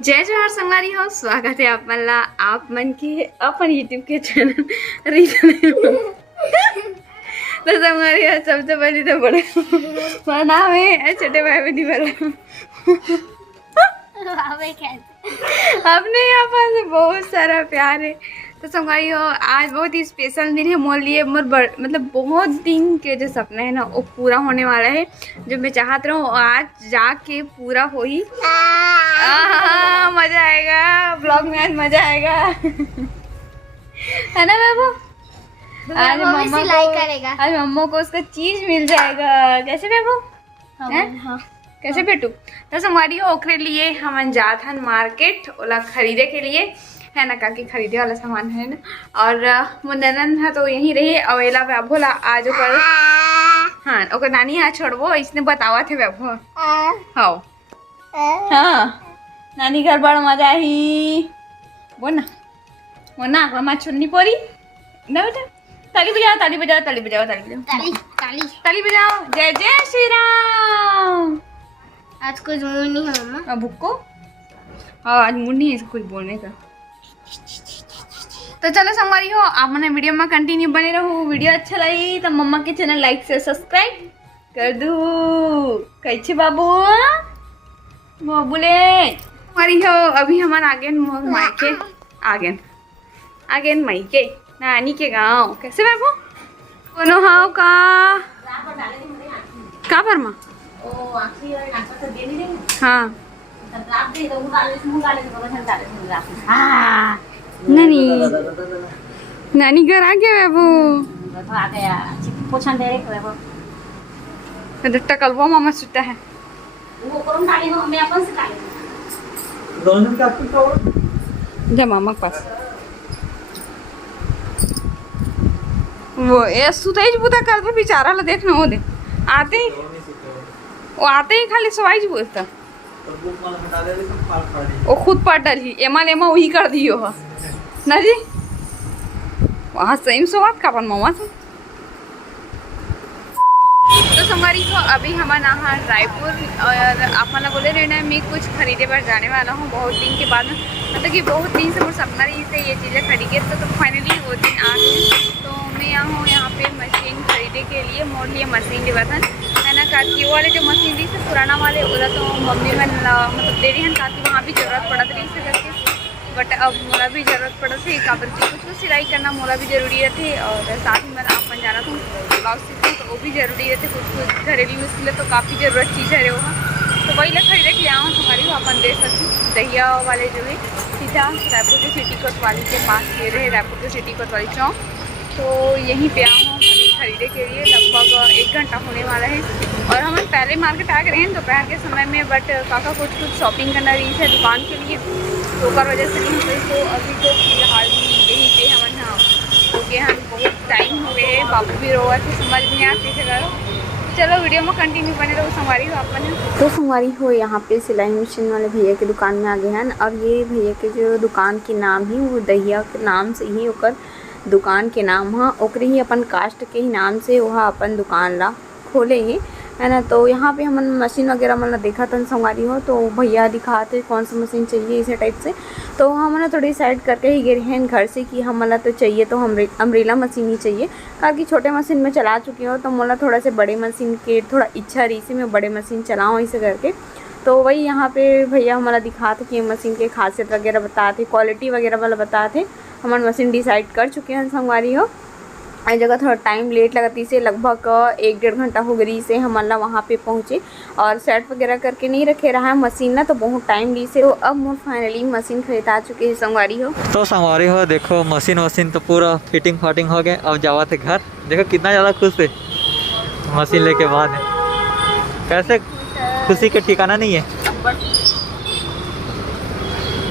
जय जोहार संगवारी हो, स्वागत है आप मला आप मन के अपन यूट्यूब के चैनल तो संगवारी हो, सबसे पहले तो बड़े प्रणाम है छोटे भाई बहनी वाला अपने यहाँ पर बहुत सारा प्यार है। तो संगवारी हो, आज बहुत ही स्पेशल दिन है मोर लिए। मतलब बहुत दिन के जो सपना है ना वो पूरा होने वाला है। जो मैं चाहत रहा हूँ आज जाके पूरा हो ही। मजा आएगा, ब्लॉग में आज मजा आएगा है ना बाबू। आज मम्मा को उसका चीज मिल जाएगा। कैसे बाबू? हाँ कैसे बेटू? तो संगवारी हो, ओकरे लिए हम जात हन मार्केट ओला खरीदे के लिए है ना, काकी खरीदे वाला सामान है ना। और मुंडन है तो यहीं रही अवेला वैभोला आज ओकर हाँ ओकर नानी यहाँ छोड़बो इसने बतावा थे वैभो। हाँ हाँ नानी घर बड़ मजा ही बोल ना माँ चुन्नी पोरी ना बेटा। ताली बजाओ ताली बजाओ ताली बजाओ ताली बजाओ ताली ताली ताली बजाओ। जय जय श्री राम। आज कुछ मूड नहीं है मम्मा। अब भुक्को हाँ आज मूड नहीं है कुछ बोलने का। तो चलो संगवारी हो, आप मैंने वीडियो में कंटिन्यू बने रहो। वीडियो अच्छा लगी तो मम्मा के चैनल लाइक से सब्सक्राइब कर दो। कैसे बाबू बोले हमारी हो अभी हमारे आगे मायके आगे मायके नानी के गांव। कैसे बाबू कोनो हाव का परमा हाँ नानी घर आ गया बाबू। टकलवा मामा सुता है जा मामा के पास वो ये सुताई बुता कर दे बेचारा ला देखना हो दे आते ही वो आते ही खाली सवाई बोलता वो खुद पाट डाली एमा वही कर दियो हो ना जी। वहाँ सही से बात का मामा से। तो संगवारी को अभी हमारे यहाँ रायपुर और आप मला बोले रहना मैं कुछ खरीदे पर जाने वाला हूँ बहुत दिन के बाद। मतलब कि बहुत दिन से मुझे सपना रही से ये चीज़ें खरीदे तो फाइनली वो दिन आ गई। तो मैं यहाँ पे मशीन खरीदे के लिए मोड़ लिए मशीन के बर्तन है ना। काकी वो वाले जो मशीन दी से पुराना वाले उधर तो मम्मी में मतलब दे रही है काकी वहाँ भी ज़रूरत पड़त रही से करके। बट अब मोला भी ज़रूरत पड़ा थी काबर की कुछ सिलाई करना मोला भी ज़रूरी रहती। और साथ ही मैंने अपन जाना था ब्लाउज सीखना तो वो भी ज़रूरी रहती। कुछ घरेलू मुश्किल तो काफ़ी ज़रूरत चीज़ है वो। तो वही लोग खरीदे के लिए आऊँ हमारी अपन दे सकती दहिया वाले जो है सीधा रायपुर के सिटी कोतवाली के पास ले रहे रायपुर के सिटी कोतवाली चौक। तो यहीं पे आऊँ अभी खरीदे के लिए लगभग 1 घंटा होने वाला है। और हम पहले मार्केट आ गए हैं दोपहर के समय में। बट काका कुछ शॉपिंग करना रही है दुकान के लिए तो कर वजह से नहीं हुई। तो अभी तो फिलहाल यहीं पे हम यहाँ हो गए हम बहुत टाइम हो गए। बाबू भी रोआ थे समझ में आते थे करो। चलो वीडियो में कंटिन्यू बने रहो संगवारी हो अपन। तो संगवारी हो यहाँ पे सिलाई मशीन वाले भैया के दुकान में आ गए हैं। और ये भैया के जो दुकान के नाम ही वो दहिया के नाम से ही ओकर दुकान के नाम है। ओकरे ही अपन कास्ट के ही नाम से वहाँ अपन दुकान ला खोले ही है ना। तो यहाँ पे हम मशीन वगैरह मतलब देखा था संगवारी हो तो भैया दिखाते कौन सा मशीन चाहिए इसे टाइप से। तो हम ना थोड़ी डिसाइड करके ही गए हैं घर से कि हम तो चाहिए तो हम अम्ब्रेला मशीन ही चाहिए। क्योंकि छोटे मशीन में चला चुकी हो तो मोला थोड़ा से बड़े मशीन के थोड़ा इच्छा रही से मैं बड़े मशीन चलाऊँ इसे करके। तो वही यहाँ पे भैया हमारा दिखाते कि मशीन के खासियत वगैरह बताते क्वालिटी वगैरह वाला बताते। हमारी मशीन डिसाइड कर चुके हैं संगवारी हो। इस जगह थोड़ा टाइम लेट लगती से लगभग 1-1.5 घंटा हो गई से हमारा वहाँ पे पहुँचे। और सेट वगैरह करके नहीं रखे रहा है मशीन ना तो बहुत टाइम ली से। तो अब मोर फाइनली मशीन खरीदा चुके हैं संगवारी हो। तो संगवारी हो देखो मशीन तो पूरा फिटिंग फाटिंग हो गए। अब जावा थे घर। देखो कितना ज़्यादा खुश है मशीन लेके बाद है। कैसे खुशी के ठिकाना नहीं है।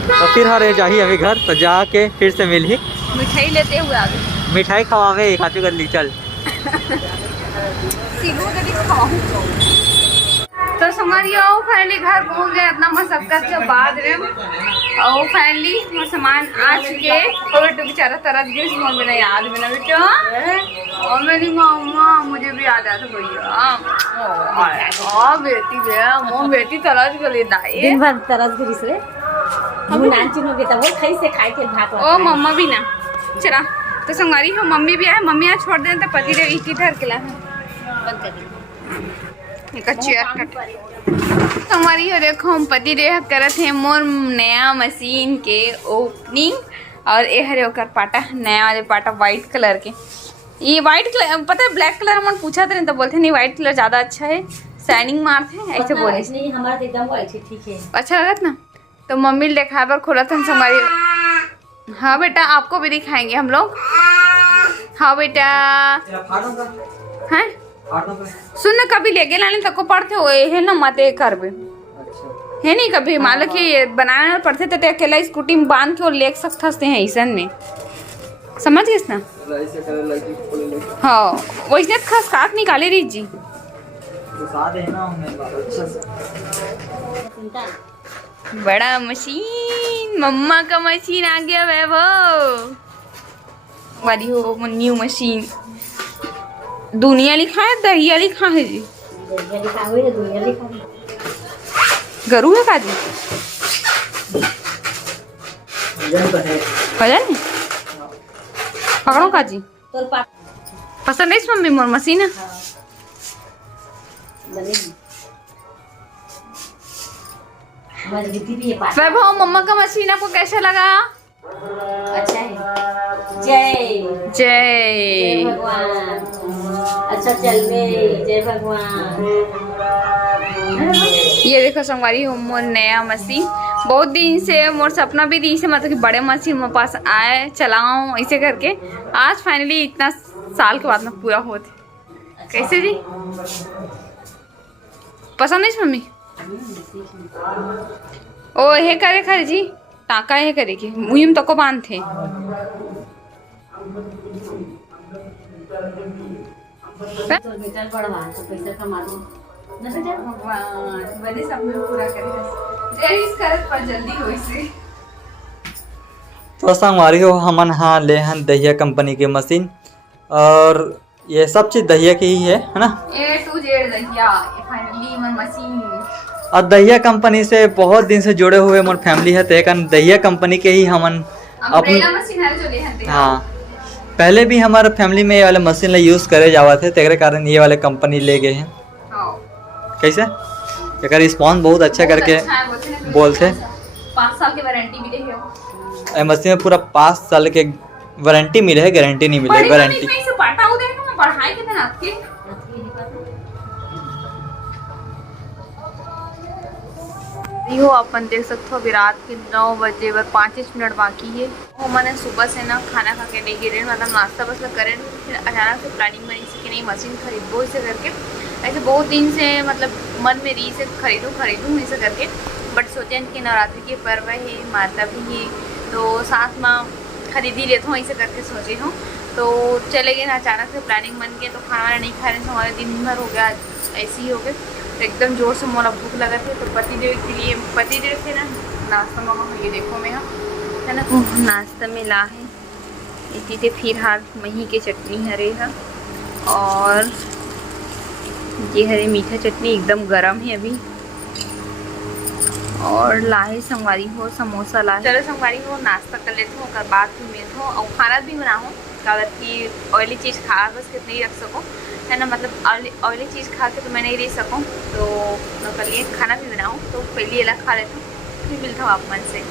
तो फिर हरे जाही अभी घर तो जाके फिर से मिल ही मिठाई लेते हुए आगे मिठाई खवावे खाचू कर ली चल तो संगवारी हो फाइनली घर पहुंच गए इतना मशक्कत के बाद रे। और फाइनली वो सामान आ चुके और बेटू बेचारा तरस गया इसमें मेरा याद भी ना बेटो। और मेरी मम्मा मुझे भी याद आया था भैया बेटी बे मो बेटी तरस गई दाई दिन भर तरस गई रे હું નાનચી નો બેટા वो खाई से खाई थे भात ओ मम्मा भी ना चला तो संगवारी हो मम्मी भी आए मम्मी आज छोड़ दें तो पति देव इटी धर के ला बंद कर दी चेयर संगवारी हो देखो हम पति देव करत हैं मोर नया मशीन के ओपनिंग और ये हरे ओकर पाटा नया वाले पाटा वाइट कलर के ये वाइट कलर पता है ब्लैक कलर हम पूछा थे तो बोलते नहीं वाइट कलर ज़्यादा अच्छा है शाइनिंग मारते हैं ऐसे बोले नहीं हमारा तो एकदम वाइट है ठीक है अच्छा लगत ना तो मम्मी देखा पर खोला था हमारी हाँ बेटा आपको भी दिखाएंगे हम लोग हाँ बेटा हैं सुन ना कभी ले गए लाने तक को पढ़ते हो है ना मत कर भी है नहीं कभी मान लो कि बनाना पड़ते तो अकेला स्कूटी में बांध के और ले सकते हैं ऐसा में समझ गए ना हाँ वैसे खास काट निकाले रही जी बड़ा मशीन मम्मा का मशीन आ गया वैभव वाली हो न्यू मशीन दुनिया लिखा है दहिया लिखा है जी दुनिया लिखा हुई है दुनिया लिखा हुई गरू है काजी भजन पकड़ो काजी तोर पास पसंद है इस मम्मी मोर मशीन है बनेगी हमारी गिट्टी भी है पास वैभव मम्मा का मशीन आपको कैसा लगा अच्छा है जय जय भगवान अच्छा चल गए जय भगवान ये देखो संगवारी हो मोर नया मशीन बहुत दिन से मोर सपना भी दी से मतलब कि बड़े मशीन मेरे पास आए चलाऊं ऐसे करके आज फाइनली इतना साल के बाद में पूरा होते कैसे जी पसंद है इस मम्मी ओ हे करे खरे जी टाका हे करे की मुहिम तो को बांध थे तो बेटा बढ़वा तो पैसा कमा दो न बेटा भगवान बने सपने पूरा करे जय इस करत पर जल्दी हो इसे तो संगवारी हो हमन हाँ ले हैं दहिया कंपनी के मशीन और ये सब चीज़ दहिया की ही है ना A to Z Dahiya finally मन मशीन और दहिया कंपनी से बहुत दिन से जुड़े हुए मोर फैमिली है तो एक दहिया कंपनी के ही हमन अम्ब्रेला मशीन है जो ले हते हाँ पहले भी हमारे फैमिली में ये वाले मशीन ला यूज़ करे जावा थे तेरे कारण ये वाले कंपनी ले गए हैं हां कैसे एक रिस्पॉन्स बहुत अच्छा करके बोलते 5 साल की वारंटी भी दे हो ये मशीन में पूरा 5 साल के वारंटी मिले है गारंटी नहीं मिले वारंटी मैं इसे पाटा हो देगा मैं पढ़ाई के दिन आपके हो अपन देख सकते हो रात के 9 बजे और 5 मिनट बाकी है वो मैंने सुबह से ना खाना खा के नहीं गिरे मतलब नाश्ता बस करें फिर अचानक से प्लानिंग बनी से कि नहीं मशीन खरीदो इसे करके ऐसे बहुत दिन से मतलब मन में रही से खरीदूँ इसे करके बट सोचे कि नवरात्रि के पर्व है माता भी है तो साथ में खरीदी लेता हूँ ऐसे करके सोची हूँ तो चले गए ना अचानक से प्लानिंग बन गई तो खाना वाना नहीं खा रहे थे हमारे दिन भर हो गया ऐसे ही हो गए तो एकदम जोर से मोला भूख लगा थे तो पतिदेव के लिए पतिदेव थे ना नाश्ता मंगा ये देखो मैं है ना नाश्ता में ला है इसी से फिर हाल मही के चटनी हरे है और ये हरे मीठा चटनी एकदम गरम है अभी और लाहे संगवारी हो समोसा लाहे चलो संगवारी हो नाश्ता कर लेते हो और बाद में मिलते हो और खाना भी बनाओ अगर कि ऑयली चीज़ खा बस कितनी ही रख सको है ना मतलब ऑयली चीज़ खा के तो मैं नहीं रह सकूँ तो मैं कल खाना भी बनाऊँ तो पहले अलग खा लेता हूँ फिर मिलता हूँ आप मन से